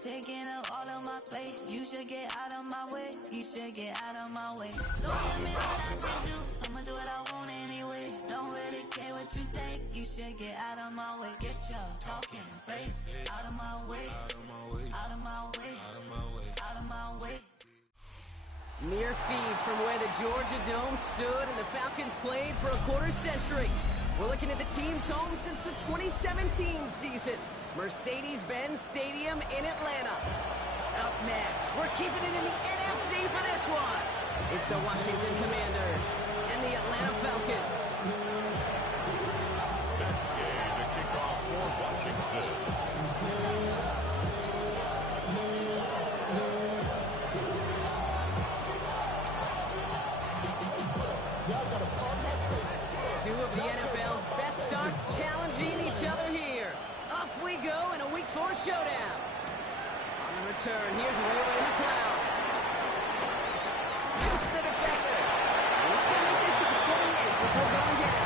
Taking up all of my space. You should get out of my way. You should get out of my way. Don't tell me what I should do. I'ma do what I want anyway. Don't really care what you think. You should get out of my way. Get your talking face out of my way. Out of my way. Out of my way. Out of my way. Out of my way. Mere feeds from where the Georgia Dome stood and the Falcons played for a quarter century. We're looking at the team's home since the 2017 season. Mercedes-Benz Stadium in Atlanta. Up next, we're keeping it in the NFC for this one. It's the Washington Commanders and the Atlanta Falcons. That game to kick off for Washington. Two of the NFL's best starts challenging each other here. Off we go in a Week 4 showdown. On the return, here's Ray McLeod. Just the defender. He's going to make this to the 28 before going down.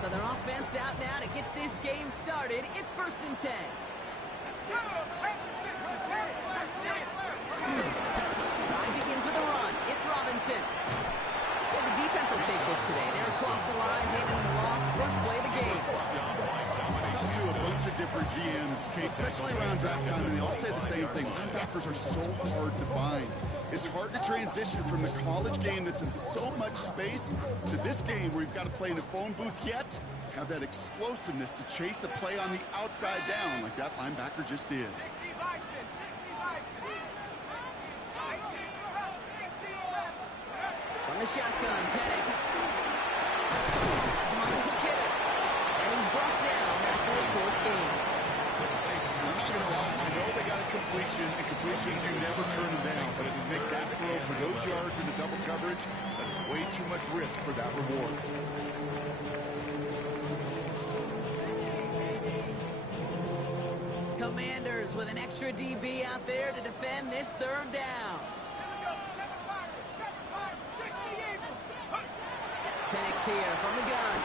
So their offense out now to get this game started. It's 1st and 10. Drive begins with a run. It's Robinson. I'd say the defense will take this today. They're across the line, handing the loss. First play of the game. I talked to a bunch of different GMs, Kate, especially around draft time, and they all say the same thing. Linebackers are so hard to find. It's hard to transition from the college game that's in so much space to this game where you've got to play in a phone booth yet have that explosiveness to chase a play on the outside down like that linebacker just did. From the shotgun, Penix. That's him on the kick. And he's brought down after the 4th game. I'm not going to lie. I know they got a completion, and completions, you never turn them down. But to make that throw for those yards in the double coverage, that's way too much risk for that reward. Commanders with an extra DB out there to defend this 3rd down. Penix here from the gun.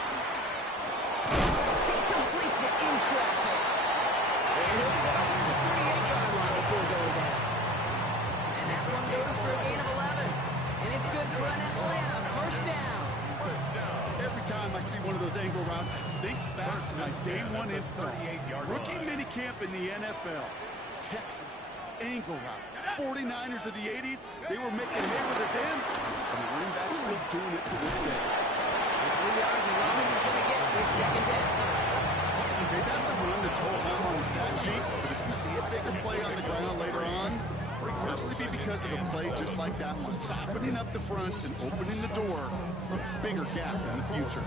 He completes it in traffic. And he'll be over the 38-yard line before going down. And that one goes for a gain of 11. And it's good for an Atlanta 1st down. Every time I see one of those angle routes, I think back to my day 1 install. Rookie minicamp in the NFL. Texas, angle route. 49ers of the 80s, they were making hay with it then, and the running back's still doing it to this day. 3 yards is all he's going to get this 2nd down. They've got some room to total him on the stat sheet, but if you see a bigger play on the ground later on, it'll usually be because of a play just like that one, softening up the front and opening the door for a bigger gap in the future.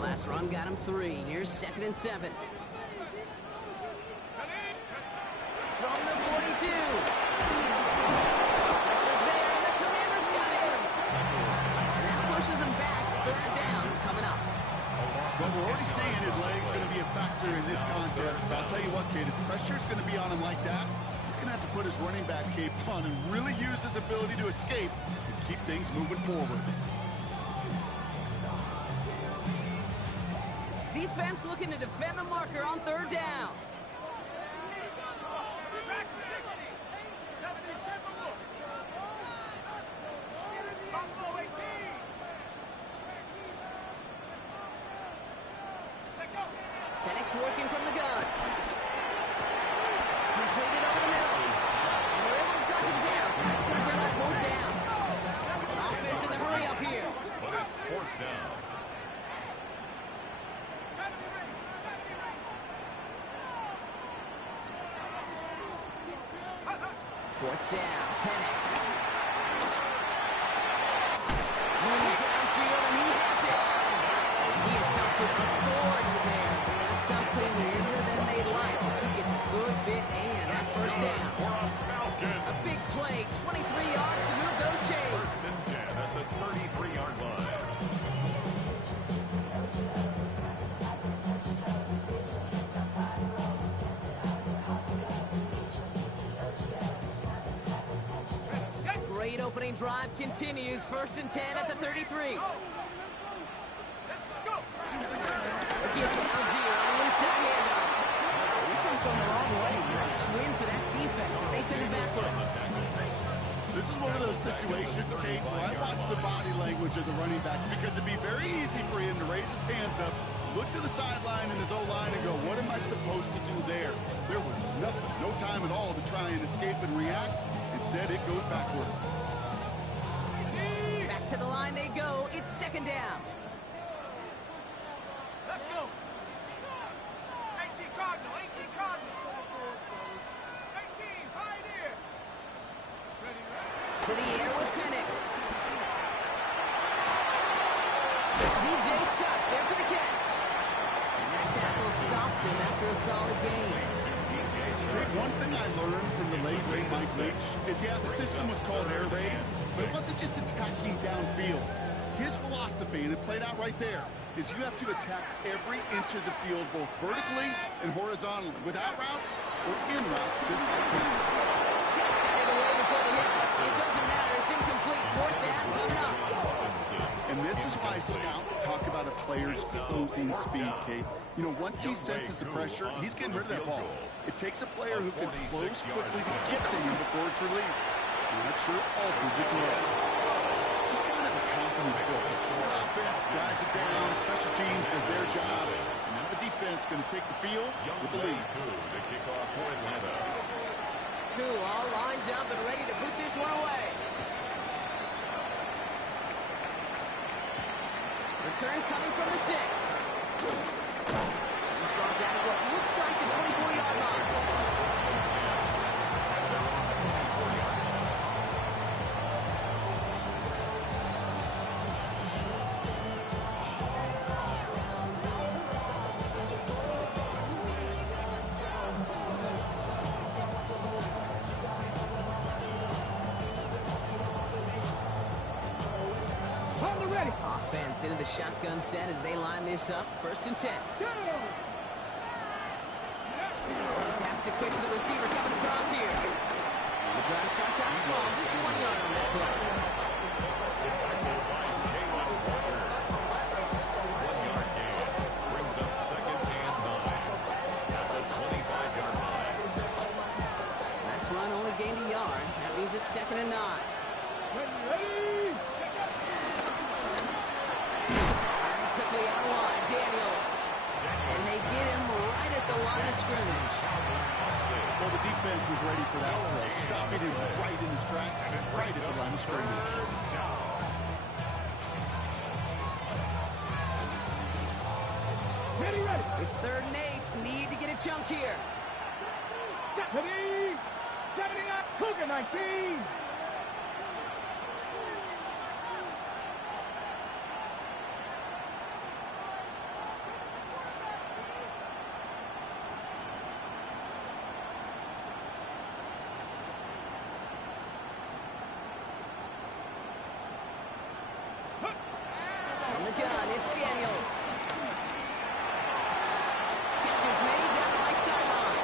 Last run got him 3. Here's 2nd and 7. From the 42. Pressure's there, and the Commanders got him. And that pushes him back. 3rd down coming up. Well, we're already seeing his legs going to be a factor in this contest. But I'll tell you what, Kate, if pressure's going to be on him like that, he's going to have to put his running back cape on and really use his ability to escape and keep things moving forward. Defense looking to defend the marker on 3rd down. Penix working from the gun. Completed over the middle. And they're able to touch him down. That's going to bring up 4th down. Offense in the hurry up here. But it's 4th down. 4th down, Penix. Moving downfield, and he has it. First down. For a Falcon. A big play, 23 yards to move those chains. First and 10 at the 33-yard line. Great opening drive continues. First and 10 at the 33. Again to Algier on the inside handoff. This one's going the wrong way. Nice win for that defense as they send it backwards. This is one of those situations, Kate, where I watch the body language of the running back because it'd be very easy for him to raise his hands up, look to the sideline in his O-line and go, what am I supposed to do there? There was nothing, no time at all to try and escape and react. Instead, it goes backwards. Back to the line they go. It's second down. Let's go. 18 Cardinal, 18 Cardinal. 18, Pioneer. Ready, ready. To the air with Penix. DJ Chuck there for the catch. And that tackle stops him after a solid gain. Kate, one thing I learned from the late great Mike Leach is, yeah, the system was called air raid, but it wasn't just attacking downfield. His philosophy, and it played out right there, is you have to attack every inch of the field, both vertically and horizontally, without routes or in routes, just like that. Just got it away before the hit. It doesn't matter. It's incomplete. Fourth down coming up. And this is why scouts talk about a player's closing speed, Kate. You know, once he senses the pressure, he's getting rid of that ball. It takes a player who can close quickly to get to him before it's released. And that sure altered the throw. Just kind of a confidence build. Their offense drives it down, special teams does their job, and now the defense going to take the field with the lead. The kickoff for Atlanta. Cool, all lined up and ready to put this one away. Return coming from the 6. He's brought down at what looks like the 24-yard line. Offense into the shotgun set as they line this up. First and 10. He taps it quick to the receiver coming across here. The drive starts out small, just 1 yard on that play. Brings up second and 9 at the 25-yard line. Last run only gained a yard. That means it's second and 9. Quickly out of line, Daniels. And they get him right at the line of scrimmage. Well, the defense was ready for that play, stopping him right in his tracks, right at the line of scrimmage. Ready, ready. It's third and 8. Need to get a chunk here. Ready. 79, Cougar 19. From the gun, it's Daniels. Catch is made down the right sideline.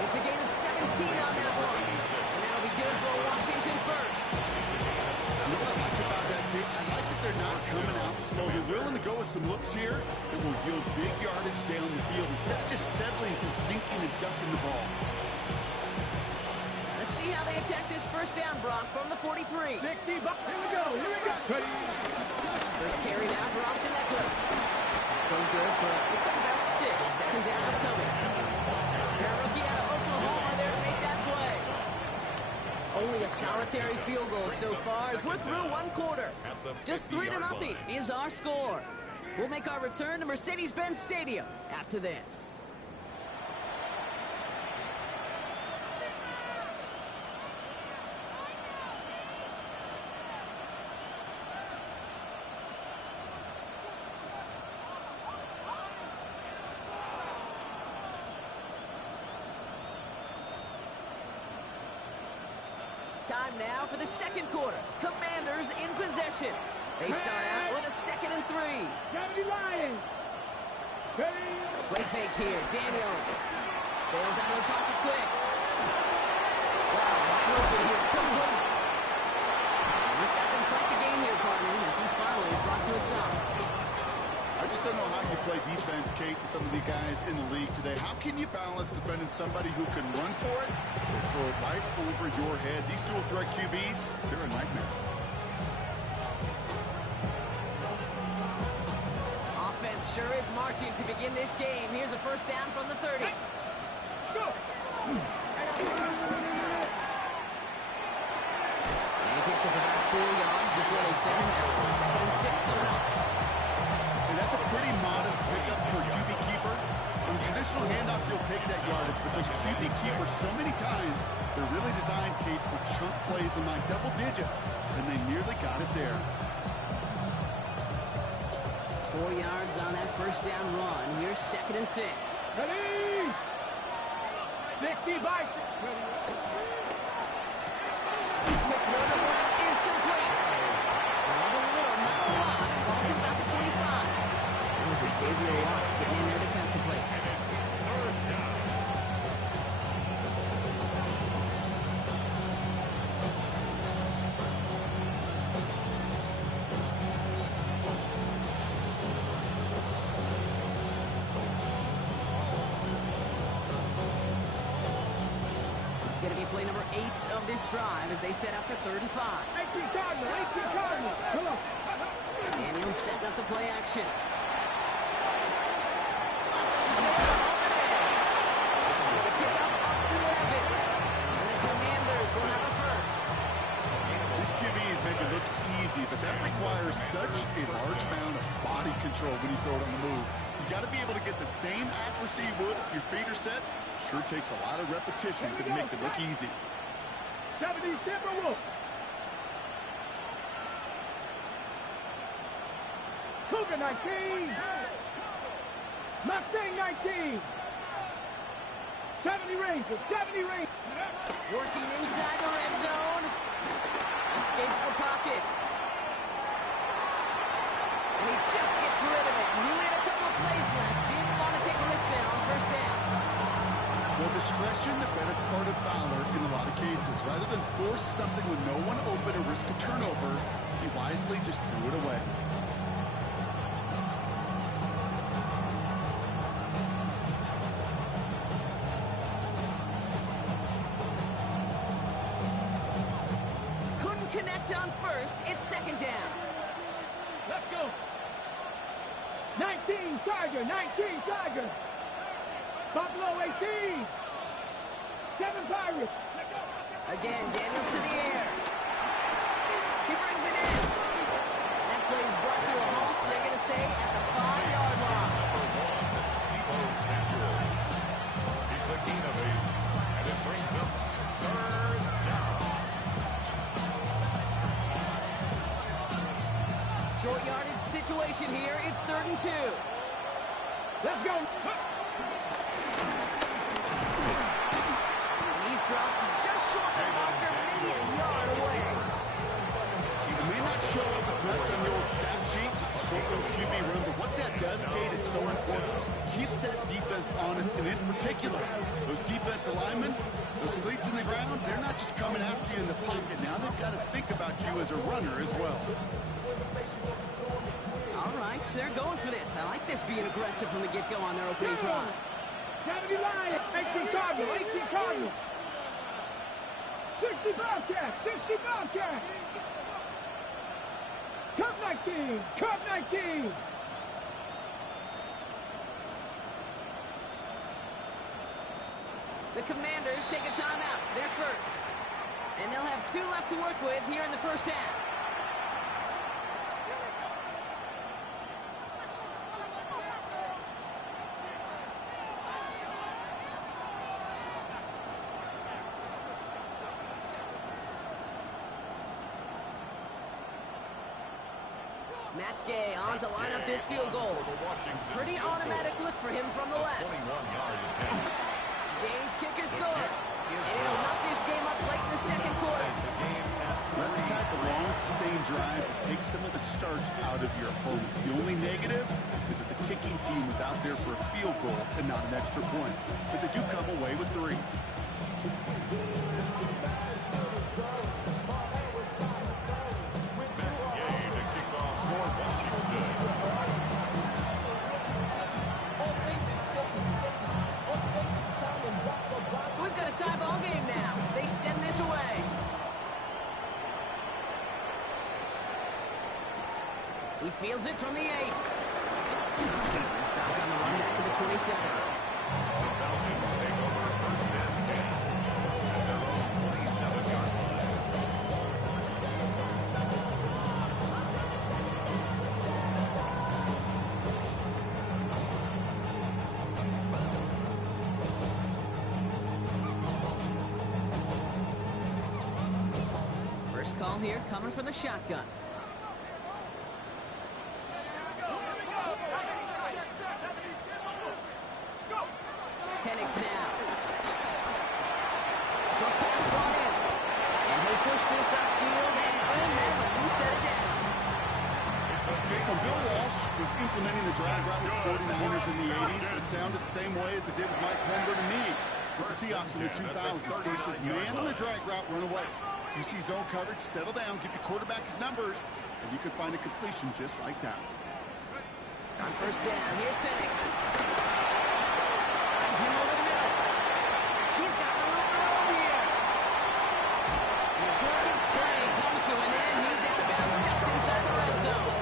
It's a gain of 17 on that one. And that'll be good for Washington first. You know what I like about that, Nick? I like that they're not coming out slow. They're willing to go with some looks here that will yield big yardage down the field instead of just settling for dinking and ducking the ball. Let's see how they attack this first down, Brock, from the 43. 60 bucks. Here we go. Here we go. Ready. First carry now for Austin Eckler. Going good for, looks like about 6. Second down upcoming. Their rookie out of Oklahoma there to make that play. Only a solitary field goal so far as we're through one quarter. Just 3-0 is our score. We'll make our return to Mercedes-Benz Stadium after this. time now for the second quarter. Commanders in possession. They start out with a 2nd and 3. 70 Lions. Ready. Play fake here. Daniels bails out of the pocket quick. Wow, open here. Complete. He's got them quite the game here, partner, as he finally is brought to a stop. I just don't know how you play defense, Kate, and some of the guys in the league today. How can you balance defending somebody who can run for it or throw it right over your head? These dual threat QBs, they're a nightmare. Offense sure is marching to begin this game. Here's a first down from the 30. Go. And he picks up about 4 yards before they send him out. So 2nd and 6 coming up. And that's a pretty modest pickup for a QB keeper. On a traditional handoff, you'll take that yardage, but those QB keepers, so many times, they're really designed, Kate, for chunk plays in like double digits, and they nearly got it there. 4 yards on that first down run. Here's 2nd and 6. Ready. 60 bikes. Quick throw to the left is complete. A little, not a lot. Ball to about the 25. That was Xavier Watts getting in there defensively. And it's 3rd down. Going to be play number 8 of this drive as they set up for 3rd and 5. 18 Cardinal. 18 Cardinal. Come on. Daniels setting up the play action. It's a kickoff up to 11. And the Commanders will have a first. These QBs make it look easy, but that requires such a large amount of body control when you throw it on the move. You got to be able to get the same accuracy you would if your feet are set. Sure takes a lot of repetition to make it look easy. 70 Timberwolves. Cougar 19. Mustang 19. 70 Rangers. 70 Rangers. Working inside the red zone. Escapes the pocket. And he just gets rid of it. Knew he had a couple of plays left. Didn't want to take a risk there on first down. Well, discretion, the better part of valor in a lot of cases. Rather than force something with no one open or risk a turnover, he wisely just threw it away. Couldn't connect on first. It's 2nd down. Let's go. 19 Tiger. 19 Tiger. Buffalo 18. 7 Pirates. Again, Daniels to the air. He brings it in. And that play is brought to a halt, so they're going to say at the 5-yard line. Debo Samuel. It's a gain of 8, and it brings up 3rd down. Short yardage situation here. It's 3rd and 2. Let's go. Dropped just short of the marker, maybe a yard away. It may not show up as much on the old stat sheet, just a short little QB run, but what that does, Kate, is so important. Keeps that defense honest, and in particular, those defensive linemen, those cleats in the ground, they're not just coming after you in the pocket. Now they've got to think about you as a runner as well. All right, so they're going for this. I like this being aggressive from the get-go on their opening drive. 70 Lions. 18 Cardinal. 18 Cardinal. 60 Bobcats. 60 Bobcats. Cup 19. Cup 19. The Commanders take a timeout. They're first. And they'll have 2 left to work with here in the first half. Matt Gay on to line up this field goal. Pretty automatic look for him from the left. 21-yard attempt. Gay's kick is good. And it'll knock this game up late in the second quarter. That's the type of long, sustained drive that takes some of the starch out of your opponent. The only negative is that the kicking team was out there for a field goal and not an extra point. But they do come away with 3. So we've got a tie ball game now. They send this away. He fields it from the 8. Stop on the run back to the 27. Falcons take over first and 10 at their own 27-yard line. First call here coming from the shotgun. Penix now. Short pass brought in. And he'll push this upfield and earn that when you set it down. When Bill Walsh was implementing the drag route with 49ers in the 80s, it sounded the same way as it did with Mike Holmgren and me with the Seahawks in the 2000s. Versus man on the drag route, run away. You see zone coverage, settle down, give your quarterback his numbers, and you could find a completion just like that. On first down, here's Penix. Finds him over the middle. He's got a little room here. And a great play comes to an end. He's out of bounds just inside the red zone.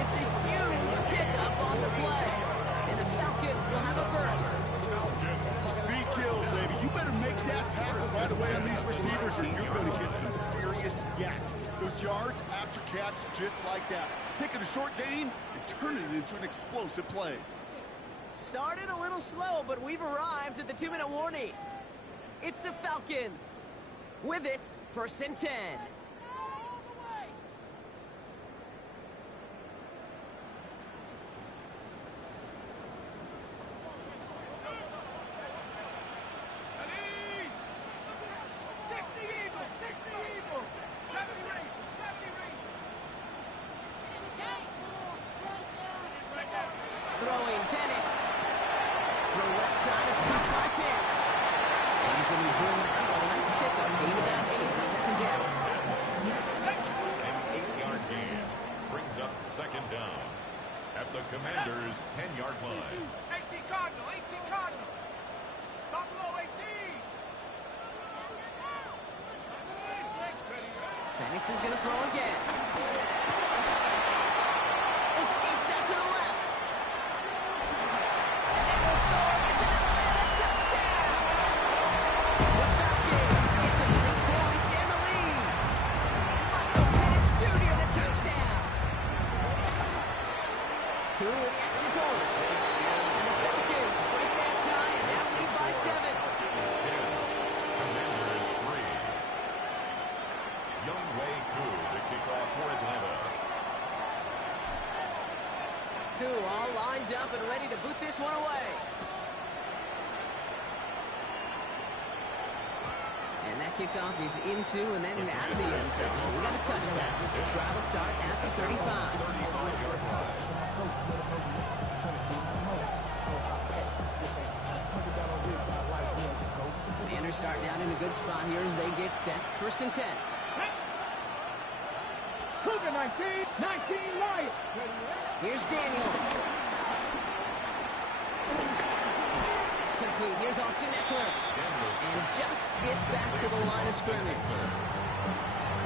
It's a huge pickup on the play. And the Falcons will have a first. Speed kills, baby. You better make that tackle right away on these receivers or you're going to get some serious yak. Those yards after catch just like that. Taking a short gain and turning it into an explosive play. Started a little slow, but we've arrived at the 2-minute warning. It's the Falcons. With it, first and 10. Throwing Penix. The left side is caught by Pitts. And he's going to be driven out by a nice pickup. Gain about 8, second down. An 8-yard gain brings up second down at the Commanders' 10-yard line. 18 Cardinal, 18 Cardinal. Buffalo 18. Penix is going to throw again. Escapes out to the left. And they will score. It's an Atlanta touchdown. The Falcons get some late points in the lead. Michael Penix Jr. the touchdown. Cool with the extra points. And the Falcons break that tie and now lead by 7. Falcons 10, Commanders 3. Young Wei Koo to kick off for Atlanta. Koo all lined up and ready to boot this one away. And that kickoff is into and then out of the end zone. So we got a touchback. This drive will start at the 35. 35-yard line. Commanders starting out in a good spot here as they get set. First and 10. Cougar 19, 19 Lions. Here's Daniels. It's complete. Here's Austin Eckler. And just gets back to the line of scrimmage.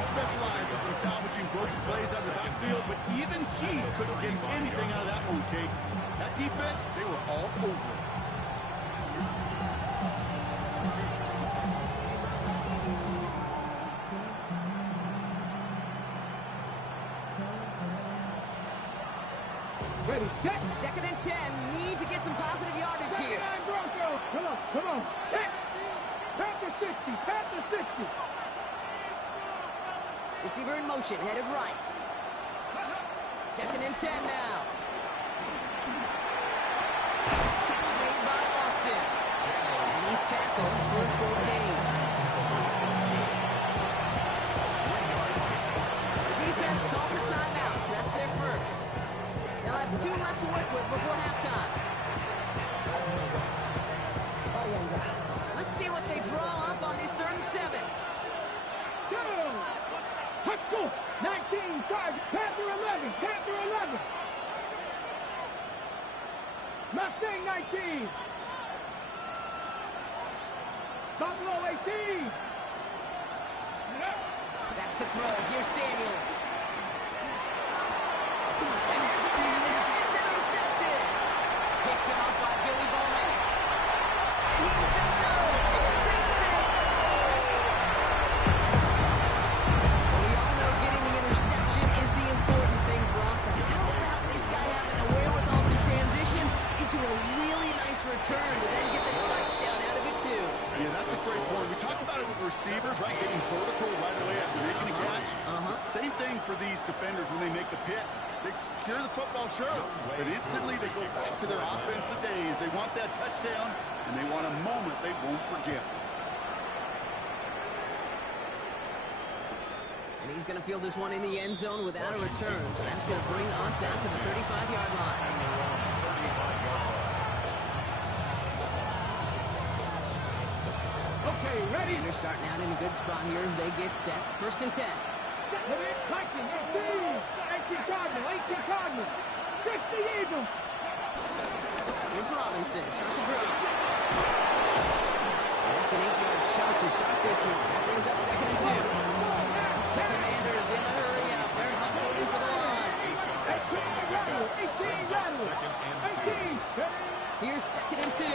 Specializes in salvaging broken plays out of the backfield, but even he couldn't get anything out of that one, Kate. That defense, they were all over it. Ready, set. Second and 10. Need to get some positive yardage here. Come on, come on. Set. Pat the 60, pat the 60. Receiver in motion, headed right. Second and 10 now. Catch made by Austin. And he's tackled for a short gain. have to work with before halftime. Let's see what they draw up on this 3rd and 7. Go! Let's go! 19, charge, Panther 11, Panther 11. Mustang 19. Buffalo 18. Back to throw. Here's Daniels. And there's a man there. It's intercepted. Picked off by Billy Bowman. And he's going to go. It's a big 6. We all know getting the interception is the important thing, Brock. But how about this guy having the wherewithal to transition into a really nice return to then get the touchdown out of it, too? Yeah, that's a great point. We talk about it with receivers, right? Getting vertical right away after making a catch. Same thing for these defenders when they make the pick. They secure the football, sure, but instantly they go back to their offensive days. They want that touchdown, and they want a moment they won't forget. And he's going to field this one in the end zone without a return. So that's going to bring us out to the 35-yard line. Okay, ready? They're starting out in a good spot here as they get set. 1st and 10. Viking, 18 Cardinal, 18 Cardinal. 60 Eagles. Here's Robinson. Start the drive. That's an 8-yard shot to start this one. That brings up 2nd and 2. The Commanders in the hurry up. They're hustling for the line. 18 Rattle, 18 Rattle. 18. Here's 2nd and 2.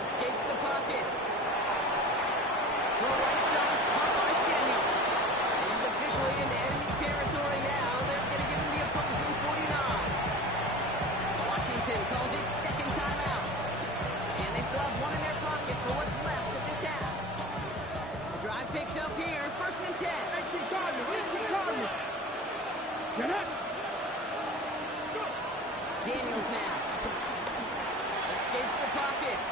Escapes the pocket. Throw right side is caught by Samuel. He's officially into enemy territory now. They're going to give him the opposing 49. Washington calls it 2nd timeout. And they still have one in their pocket for what's left of this half. The drive picks up here. 1st and 10. 18 Cardinal, 18 Cardinal. Get up. Daniels now. Escapes the pocket.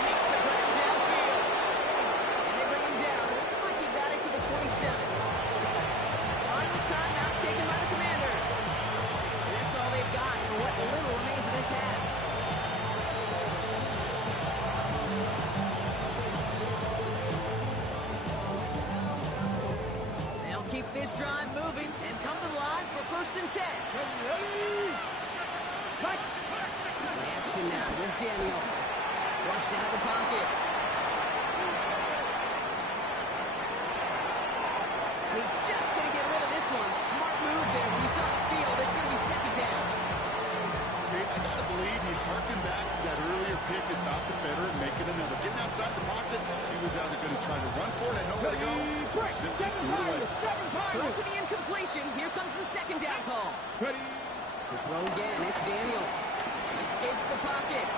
Makes the grab downfield. And they bring him down. Looks like he got it to the 27. Final timeout taken by the Commanders. And that's all they've got for what little remains of this half. They'll keep this drive moving and come to the line for 1st and 10. Action now with Daniels. Flushed out of the pocket. And he's just going to get rid of this one. Smart move there. When he saw the field, it's going to be 2nd down. Okay, I got to believe he harkened back to that earlier pick and thought the better and make it another. Getting outside the pocket, he was either going to try to run for it and nowhere to go, or simply threw it away. So after the incompletion, here comes the 2nd down call. Ready? To throw again, it's Daniels. Escapes the pocket.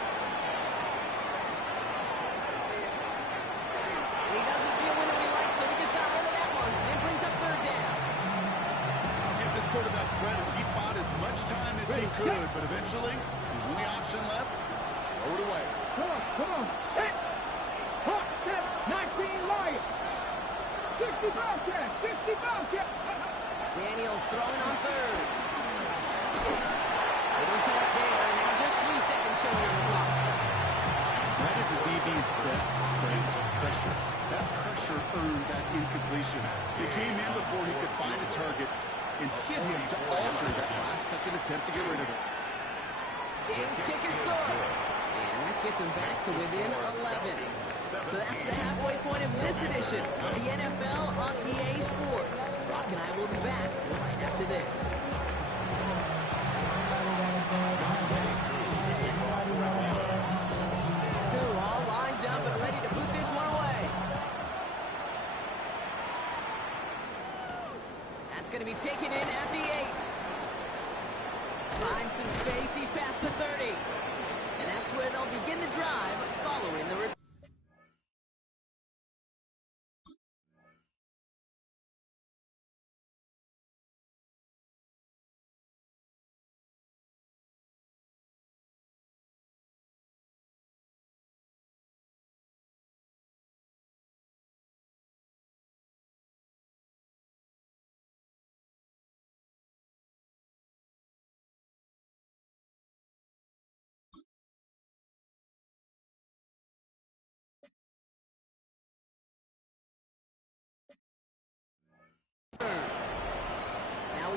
And he doesn't see a winner he likes, so he just got rid of that one. And brings up 3rd down. I'll give this quarterback credit. He bought as much time as he could, but eventually, the only option left is to throw it away. Come on. Hit. Hot step, 19 Lions. 60 Bobcat, 60 Bobcat. Daniels throwing on 3rd. They don't connect there, and now just 3 seconds showing on the clock. That is a DB's best phrase, pressure. That pressure earned that incompletion. He came in before he could find a target and hit him to alter that last-second attempt to get rid of it. His kick is good. And that gets him back to within 11. So that's the halfway point of this edition of the NFL on EA Sports. Brock and I will be back right after this. Two all lined up and ready to boot this one away. That's going to be taken in at the 8. Finds some space, he's past the 30. And that's where they'll begin the drive following the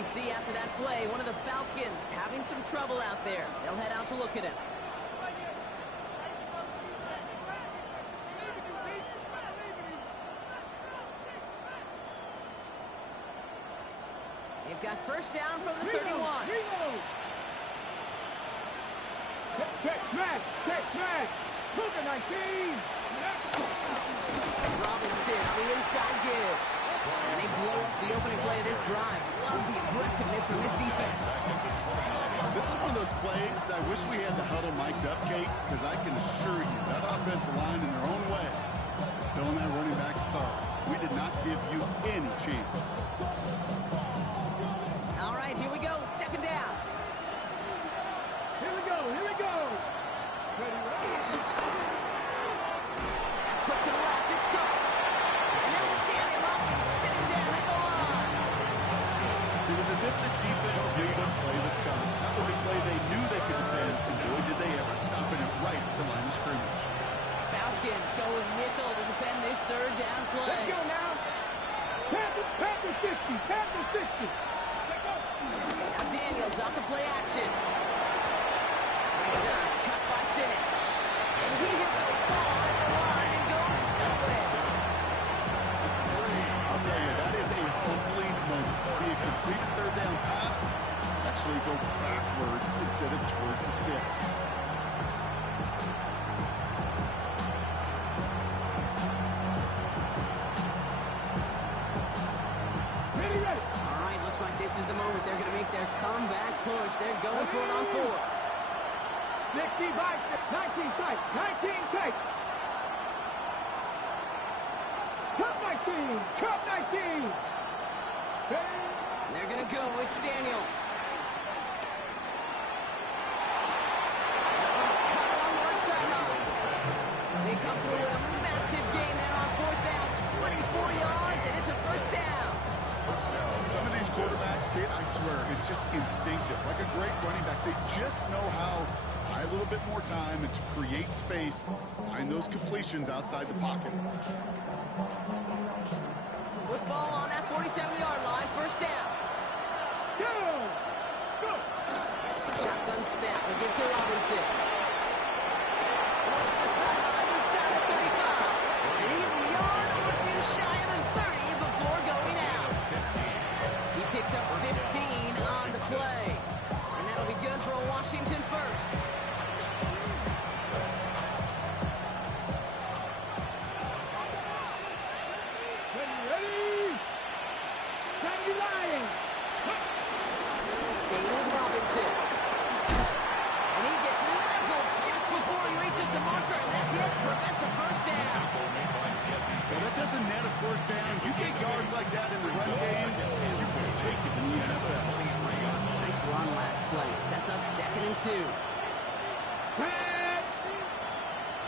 see after that play, one of the Falcons having some trouble out there. They'll head out to look at him. They've got first down from the 31. Check smash. Cougar 19. Robinson on the inside give. And they blow up the opening play of this drive. Love the aggressiveness from this defense. This is one of those plays that I wish we had the huddle mic'd up, Kate, because I can assure you that offensive line in their own way is telling that running back, sorry, we did not give you any chance. All right, here we go. Second down. Here we go. Ready. Quick to the left, it's caught. And they'll stand him up and sit him down and go on. It was as if the defense knew what play was coming. That was a play they knew they could defend, and boy, did they ever, stopping it right at the line of scrimmage. Falcons go with nickel to defend this third down play. Let's go now. Panther 60. Now Daniels off the play action. Right side, cut by Sinnott. And he hits a ball at the line and goes nowhere. I'll tell you, that is a humbling moment to see a completed third down pass actually go backwards instead of towards the sticks. Ready. All right, looks like this is the moment they're going to make their comeback push. They're going for it on fourth. 65, 19 tight. Cup 19. They're going to go with Daniels. That one's cut on one sideline. They come through with a massive gain there on fourth down. 24 yards, and it's a first down. Some of these quarterbacks, Kate, I swear, it's just instinctive. Like a great running back, they just know how to buy a little bit more time and to create space to find those completions outside the pocket. Football on that 47-yard line, first down. Go. Shotgun snap, we give to Robinson. Works the sideline inside the 35. And he's a yard or two shy of the 30 before going out. He picks up 15 on the play. And that'll be good for a Washington first. Ready. Sandy Lions. Staying with Robinson. And he gets leveled just before he reaches the marker. And that hit prevents a first down. Well, that doesn't net a first down. You get yards like that in the run game, you can take it in the NFL. Nice run last play. Sets up 2nd and 2.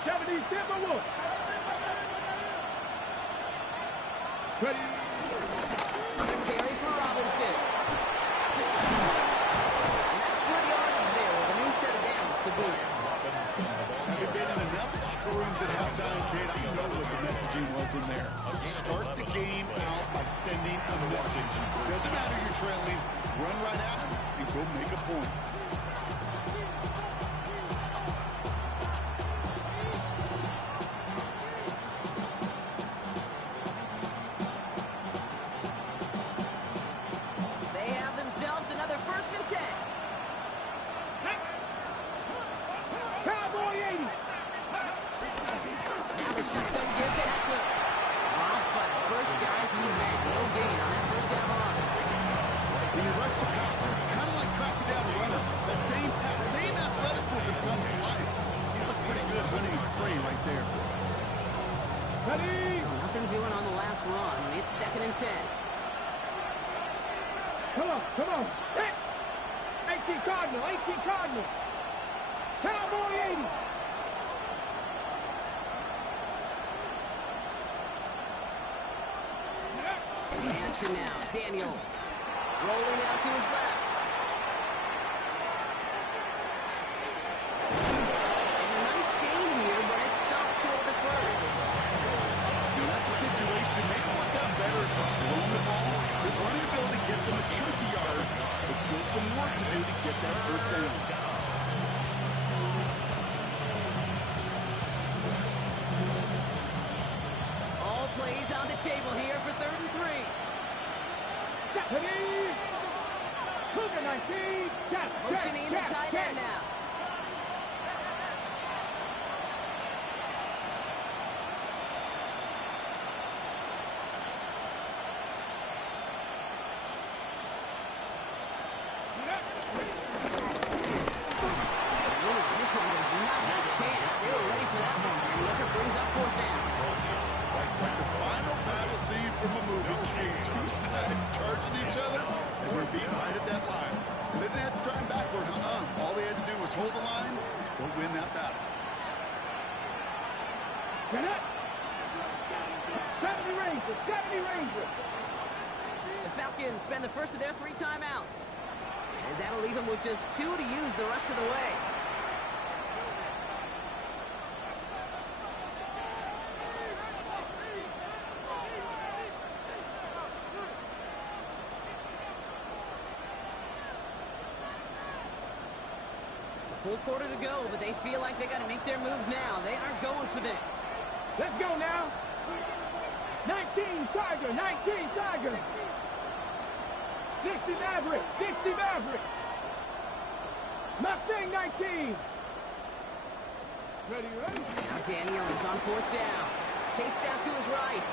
70 Timberwolves. Ready. Carry for Robinson. And that's good yardage there with a new set of downs to boot. Having been in enough locker rooms at halftime, Kate, I know what the messaging was in there. Start the game out by sending a message. Doesn't matter you're trailing, run right at them and go make a point. They have themselves another 1st and 10. Cowboy 80. Now the shotgun gives it Eckler. Drops by the first guy he met. No gain on that first down run. When you rush the passer, it's kind of like tracking down a runner. That same athleticism comes to life. He looked pretty good running his prey right there. Ready. Nothing doing on the last run. It's 2nd and 10. Come on. Hit. 18 Cardinal. Cowboy 80. Action now. Daniels. Rolling out to his left. And a nice gain here, but it stopped short of the first. You know, that's a situation maybe worked out better if throwing the ball. His running ability gets some chunky yards, but still some work to do to get that first down. All plays on the table here for 3rd and 3. Deputy! Cougar 19, check, Motioning the tight end now. This one does not have a chance. They were ready for that one. And the effort brings up 4th down. The final battle scene from a movie came. Two sides charging each other, and they're being right at that line. And they didn't have to drive backward, All they had to do was hold the line to go win that battle. 70 Rangers, 70 Rangers. The Falcons spend the first of their 3 timeouts, as that'll leave them with just 2 to use the rest of the way. Full quarter to go, but they feel like they got to make their move now. They aren't going for this. Let's go now. 19 Tiger, 19 Tiger. 60 Maverick, 60 Maverick. Mustang 19. Ready, ready. Now Daniel is on 4th down. Chased out to his right.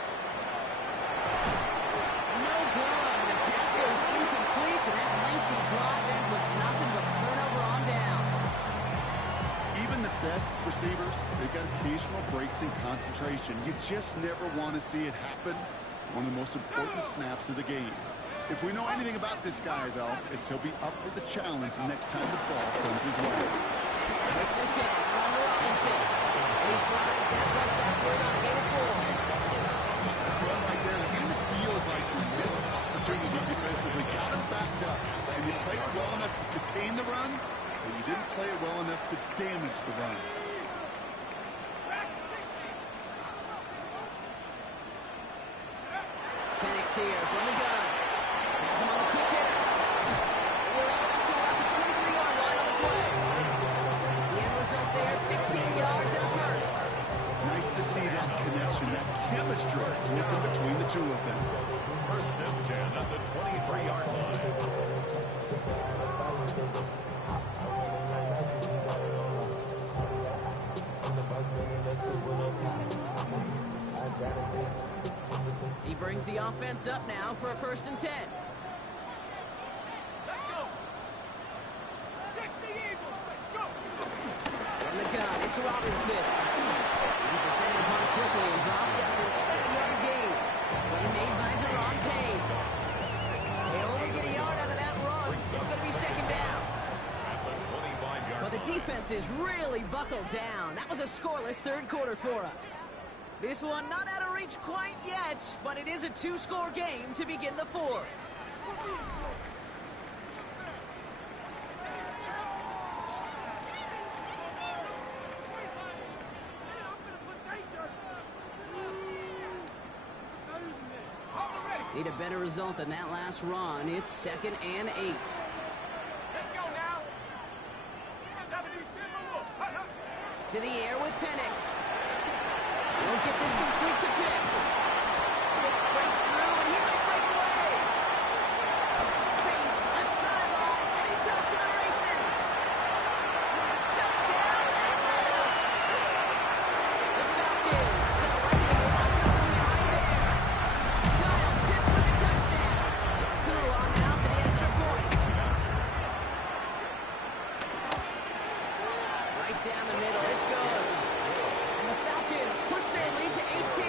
No good. The pass goes incomplete, and that lengthy drive ends with nothing but turnover on downs. Even the best receivers, they've got occasional breaks in concentration. You just never want to see it happen. One of the most important snaps of the game. If we know anything about this guy, though, it's he'll be up for the challenge the next time the ball comes his way. First and 10, on Robinson. He drives that rush backward on 8 and 4. Run right there, it kind of feels like we missed opportunity defensively. Got him backed up, and you played it well enough to contain the run, but you didn't play it well enough to damage the run. Penix here from the gun. Has him on a quick hitter. We're up to about the 23-yard line on the play. The end result there, 15 yards and a first. Nice to see that connection, that chemistry working between the two of them. 1st and 10 at the 23-yard line. He brings the offense up now for a 1st and 10. Let's go. 60 Eagles, let's go. From the gun, it's Robinson. He's descending upon it quickly and dropped after a 7-yard gain. Play made by Deron Payne. They only get a yard out of that run. It's going to be 2nd down. But the defense is really buckled down. That was a scoreless 3rd quarter for us. This one not out of reach quite yet, but it is a 2-score game to begin the 4th. Need a better result than that last run. It's 2nd and 8. Let's go now. 72. To the air with Penix. Won't get this complete to Pitts. Smith breaks through, and he might break away. Space, left sideline, and he's off to the races. Touchdown, Atlanta! The Falcons celebrating a locked up win right there. Kyle Pitts with a touchdown. Koo on now for the extra point. Right down the middle, it's good. And the Falcons push their lead to 18.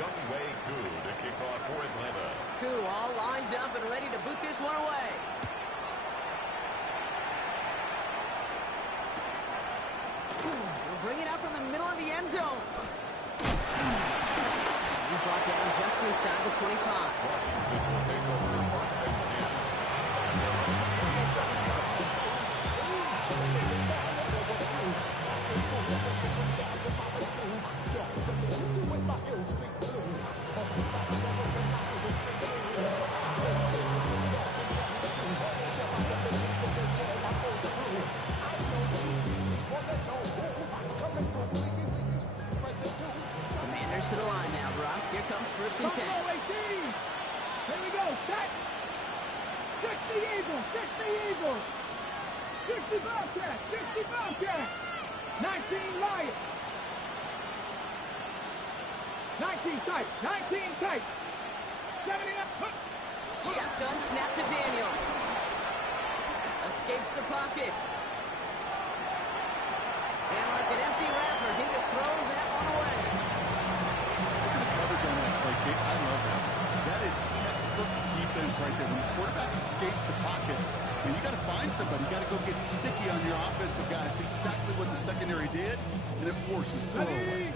Youngway Koo to kick off for Atlanta. Koo all lined up and ready to boot this one away. We'll bring it out from the middle of the end zone. He's brought down just inside the 25. Washington will take over 1st and 10. becomes 1st and 10. Here we go, set. 60 Eagles, 60 Eagles. 60 Bobcats, 60 Bobcats. 19 Lions. 19 tight, 19 tight. 70 up. Shotgun snap to Daniels. Escapes the pocket. And like an empty wrapper, he just throws that one away. Look at the coverage on that play, Kate. I love that. That is textbook defense right there. When the quarterback escapes the pocket, and you got to find somebody. You got to go get sticky on your offensive guy. It's exactly what the secondary did, and it forces throwaway.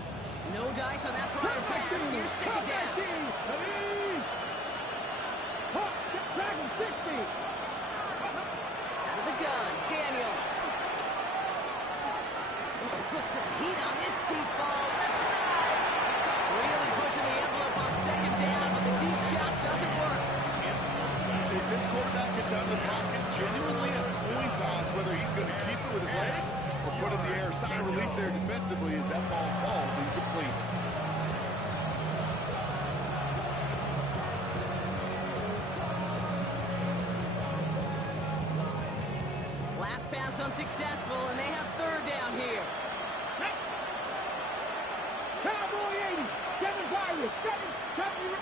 No dice on that prior pass. Here's second down. Dragon 60. Out of the gun, Daniels. Put some heat on this deep ball, left side. Really pushing the envelope on second down, but the deep shot doesn't work. If this quarterback gets out of the pocket, genuinely a coin toss, whether he's going to keep it with his legs or put it in the air. Sign of relief there defensively as that ball falls incomplete. Last pass unsuccessful, and they have 3rd down here. Cowboy 80. 7 Pirates. 7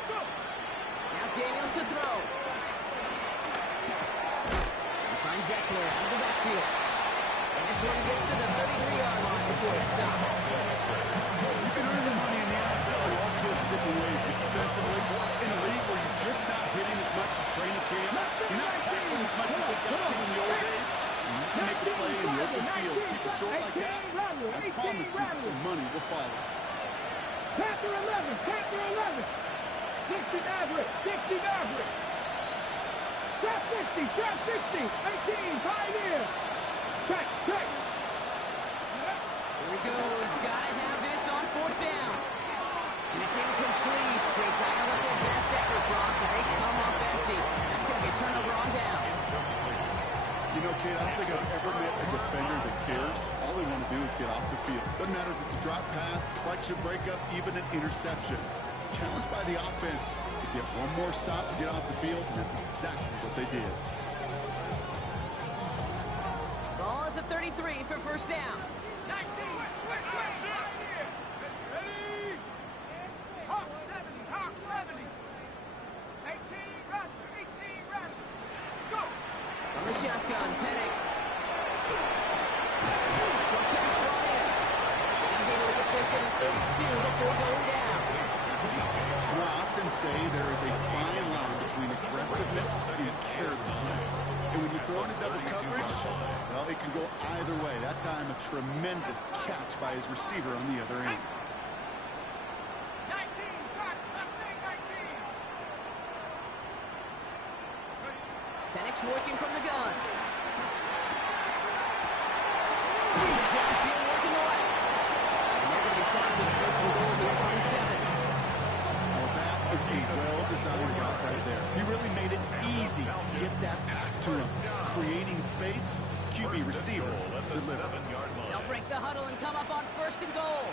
go. Now Daniels to throw. He finds Eckler out of the backfield. And this one gets to the 33-yard line before it stops. You can earn your money in the NFL in all sorts of different ways. Defensively, in a league where you're just not hitting as much in training camp, you're not tackling as much as they got to in the old days. You can make a play in the open field. Keep it short like that, I promise you some money will follow. Panther 11. Panther 11. 60 Maverick. 60 Maverick. Trap 60. Trap 60. 18. Pioneer. Check. Check. Here he goes. Gotta have this on 4th down. And it's incomplete. Straight dialed up their best effort, Brock, but they come up empty. That's going to be a turnover on downs. You know, Kate, I don't think I've ever met a defender that cares. All they want to do is get off the field. Doesn't matter if it's a drop pass, deflection, breakup, even an interception. Challenged by the offense to get one more stop to get off the field, and that's exactly what they did. Ball at the 33 for 1st down. 19. Switch. Ready. Hawk 70. Hawk 70. 18 run. 18 run. Let's go. On the shotgun, Penix. Short pass brought in. He's able to get this to the 32 before going down. I often say there is a fine line between aggressiveness and carelessness. And when you throw in a double coverage, well, it can go either way. That time, a tremendous catch by his receiver on the other end. 19. Track. Left leg 19. Penix working from the gun. He's a downfield working the left. And they're going to be set up with the 1st and goal here from the 7. Is a well-designed route right there. He really made it easy to get that pass to him. Creating space, QB receiver delivered. They'll break the huddle and come up on 1st and goal.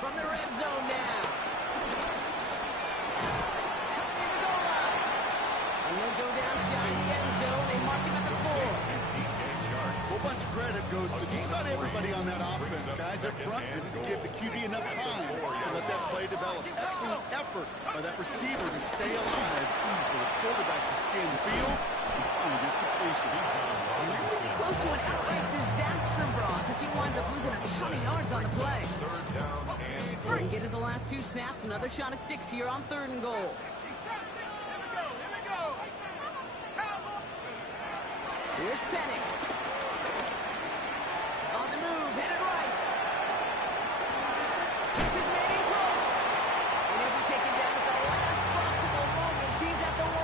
From the red zone now. Cut near the goal line. And he'll go down shy of the end zone. They mark him at the 4. A whole bunch of credit goes to just about everybody on that offense. Guys up front didn't give the QB enough time to let that play develop. Excellent effort by that receiver to stay alive for the quarterback to scan the field and find his completion. And that's going to be close to an outright disaster, Brock, as he winds up losing a ton of yards on the play. Couldn't get to the last 2 snaps. Another shot at 6 here on 3rd and goal. Here's Penix. On the move, headed right. This is made in close. And he'll be taken down at the last possible moment. He's at the 1.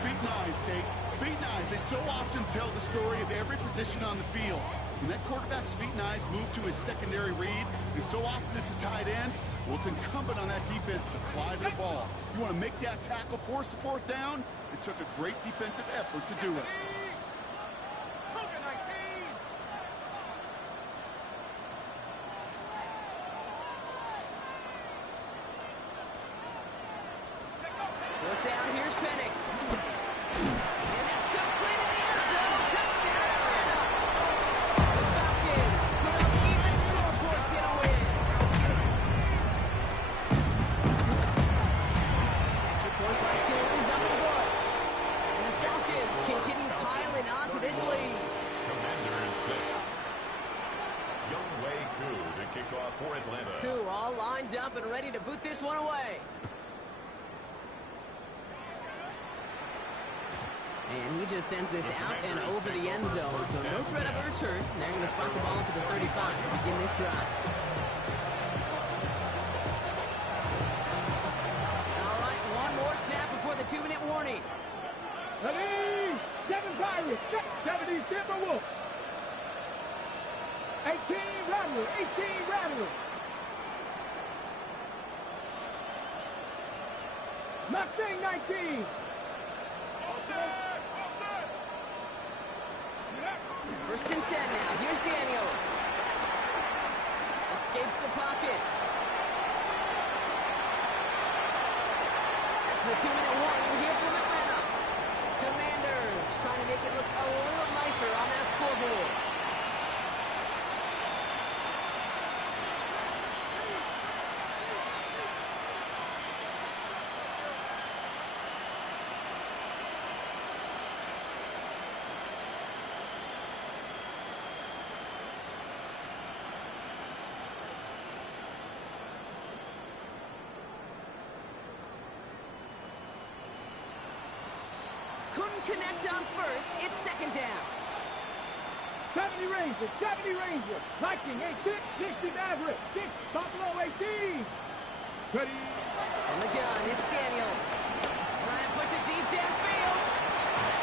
Feet and eyes, Kate. Feet and eyes. They so often tell the story of every position on the field. When that quarterback's feet and eyes move to his secondary read, and so often it's a tight end, well, it's incumbent on that defense to fly to the ball. You want to make that tackle, force the fourth down? It took a great defensive effort to do it. Fourth down, here's Penix. And that's complete in the end zone. Touchdown, Atlanta. The Falcons put up even more points in a win. Extra point by Kittle is up and good. And the Falcons continue piling on to this lead. Commanders 6. Young Wei Koo to kick off for Atlanta. Koo all lined up and ready to boot this one away. And he just sends this out and over the end zone. So no threat of a return. They're going to spot the ball up at the 35 to begin this drive. All right, one more snap before the 2-minute warning. Ready? 7 Pirates, 70 Timberwolves. 18 Rattlers, 18 Rattlers. Mustang 19. First and 10 now. Here's Daniels. Escapes the pocket. That's the 2-minute warning here from Atlanta. Commanders trying to make it look a little nicer on that scoreboard. Couldn't connect on first. It's second down. 70 Rangers, 70 Rangers. Viking 8-6, 60 Maverick, 6 Buffalo 18. Ready? On the gun, it's Daniels. Trying to push it deep downfield.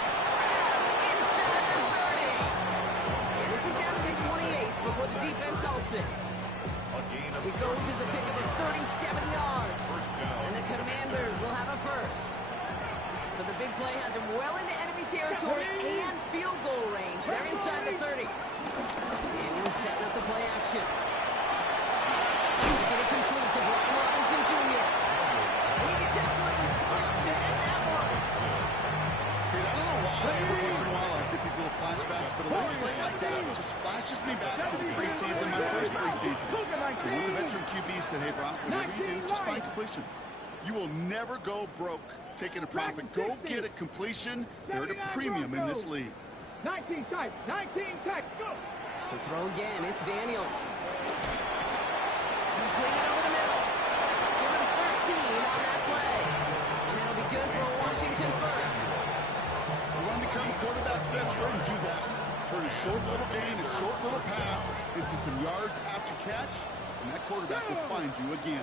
It's grabbed inside the 30. And this is down to the 28 before the defense halts it. It goes as a pickup of 37 yards. And the Commanders will have a first. So the big play has him well into enemy territory and field goal range. They're inside the 30. Daniels setting up the play action. Get it complete to Brian Robinson Jr. And he gets absolutely pumped to end that one. Dude, I don't know why every once in a while I get these little flashbacks, but a little play like that just flashes me back to the preseason, my first preseason. And one of the veteran QBs said, hey, Brock, whatever you do, just find completions. You will never go broke taking a profit. Go get a completion. They're at a premium in this league. 19 type, 19 type, go! To throw again, it's Daniels. Completed over the middle. Give him 13 on that play. And that'll be good for a Washington first. You want to become a quarterback's best friend, do that. Turn a short little gain, a short little pass into some yards after catch, and that quarterback will find you again.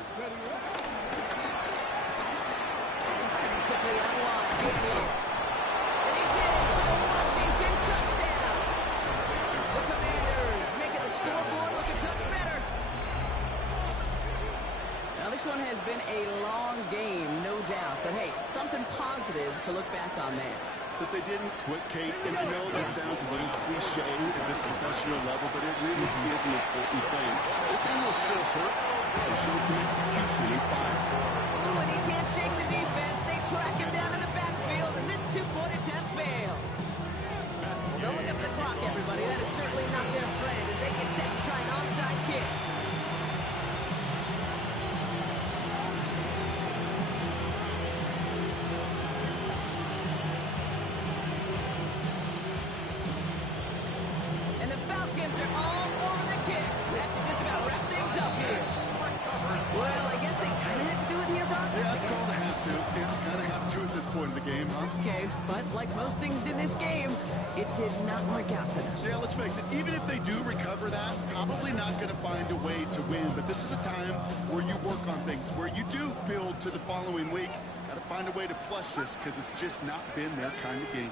Quickly online, Daniels. And he's in for the Washington touchdown. The Commanders making the scoreboard look a touch better. Now this one has been a long game, no doubt. But hey, something positive to look back on there. But they didn't quit, Kate, and I know that sounds a little cliche at this professional level, but it really is an important thing. This one will still hurt. They showed some execution and fight. Ooh, and he can't shake the defense. They track him down in the backfield, and this two-point attempt fails. Well, don't look up the clock, everybody. That is certainly not their friend as they get set to try an onside kick. And the Falcons are all over the kick. That should just about wrap things up here. Well, I guess they kind of had to do it here, Brock. Yeah, it's called a have to. Yeah, kind of have to at this point in the game, huh? Okay, but like most things in this game, it did not work out for them. Yeah, let's face it, even if they do recover that, probably not going to find a way to win. But this is a time where you work on things, where you do build to the following week. Got to find a way to flush this because it's just not been their kind of game.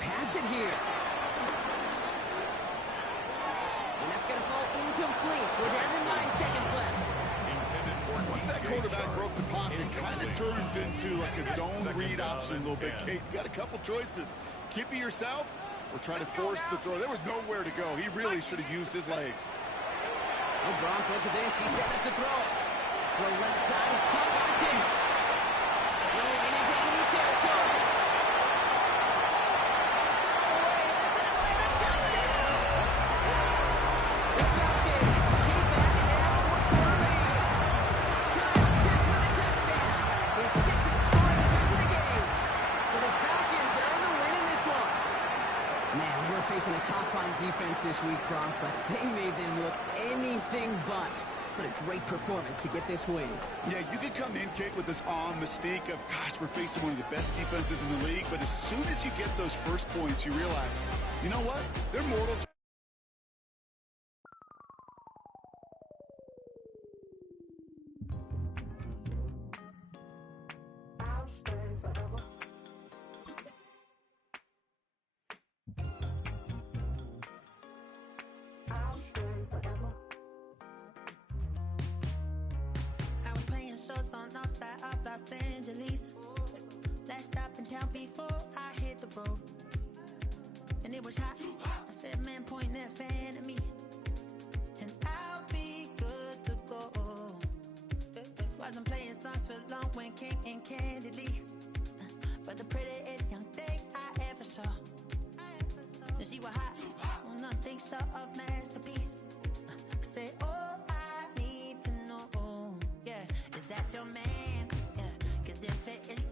pass it here. And that's going to fall incomplete. We're down to 9 seconds left. Once that quarterback broke the pocket, it kind of turns into like a zone read option a little bit, Kate. You got a couple choices. Keep it yourself or try to force the throw. There was nowhere to go. He really should have used his legs. Oh, Gronk, look at this. He's set up to throw it. The left side is caught by Pitts. Rolling into enemy territory. That's an Atlanta touchdown. The Falcons keep adding down with their lead. Kyle Pitts with a touchdown. His second scoring kick to the game. So the Falcons earn the win in this one. Man, they were facing a top-5 defense this week, Gronk, but they made them look anything but. What a great performance to get this win. Yeah, you could come in, Kate, with this mystique of, gosh, we're facing one of the best defenses in the league, but as soon as you get those first points, you realize, you know what? They're mortal. Los Angeles. Last stop in town before I hit the road. And it was hot. I said, man, point that fan at me. And I'll be good to go. Wasn't playing songs for long when came in candidly. But the prettiest young thing I ever saw. And she was hot. Well, nothing short of masterpiece. I said, oh, I need to know. Yeah, is that your man? If it is